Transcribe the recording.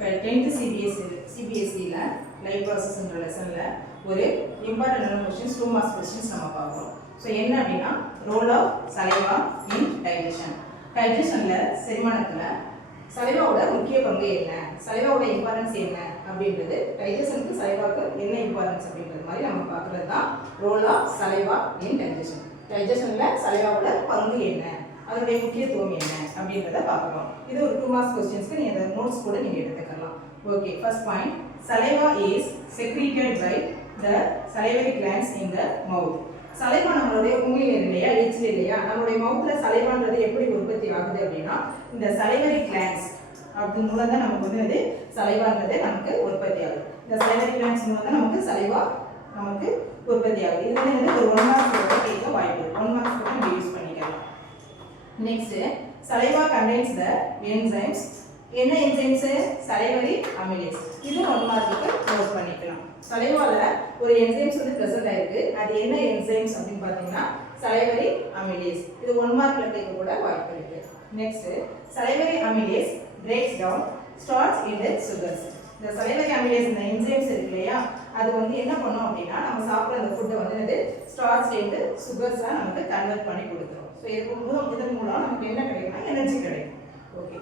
10th CBSE live ப்ராசஸ்ன்ற லெசன்ல ஒரு இம்பார்ட்டன்டான questions 2 marks questions நம்ம பார்க்கிறோம். சோ என்ன அப்படினா role of saliva in digestion. டைஜஷன்ல செரிமானத்துல சலைவாவோட முக்கிய பங்கு என்ன, சலைவாவோட இம்பார்ட்டன்ஸ் என்ன அப்படின்றது, டைஜஷனுக்கு சலைவாக்கு என்ன இம்பார்ட்டன்ஸ் அப்படின்றது மாதிரி நம்ம பார்க்கிறது தான் role of saliva in digestion. டைஜஷன்ல சலைவாவோட பங்கு என்ன, அதனுடைய முக்கியத்துவம் என்ன அப்படின்றத பார்க்கலாம். இது ஒரு 2 மார்க்ஸ் क्वेश्चंसக்கு நீங்க அந்த நோட்ஸ் கூட நீங்க எடுத்துக்கலாம். Okay, first point, saliva is secreted by the salivary glands in the mouth. Saliva நம்மளுடைய உமிழ் இல்லையா, எச்சில் இல்லையா, நம்மளுடைய மவுத்ல சலைவான்றது எப்படி உற்பத்தி ஆகுது அப்படின்னா இந்த salivary glands அது மூலம் தான் நமக்கு வந்து அது சலைவான்றது நமக்கு உற்பத்தி ஆகுது. இந்த salivary glands மூலம் தான் நமக்கு சலைவா நமக்கு உற்பத்தி ஆகுது. இது வந்து ஒரு 1 மார்க்ஸ் கேட்க வாய்ப்பு இருக்கு. 1 மார்க்ஸ் கூட நம்ம யூஸ் பண்ணிக்கலாம். Next, saliva contains the enzymes. என்ன என்சைம்ஸ்? salivary amylase. இது 1 மார்க்குக்கு நோட் பண்ணிக்கலாம். சலைவால ஒரு என்சைம்ஸ் வந்து பிரசன்ட் ஆயிருக்கு. அது என்ன என்சைம்ஸ் அப்படினு பாத்தீங்கன்னா salivary amylase. இது 1 மார்க்ல கேட்க கூட வாய்ப்பு இருக்கு. Next, salivary amylase breaks down starch into sugars. இந்த salivary amylase இந்த என்சைம்ஸ் இருக்கு இல்லையா, அது வந்து என்ன பண்ணும் அப்படினா நம்ம சாப்பிடுற அந்த ஃபுட் வந்து அது starch into sugars-ஆ நமக்கு கன்வர்ட் பண்ணி கொடுத்துரும். சோ இதன் மூலம் நமக்கு என்ன கிடைக்கும்னா எனர்ஜி கிடைக்கும். ஓகே.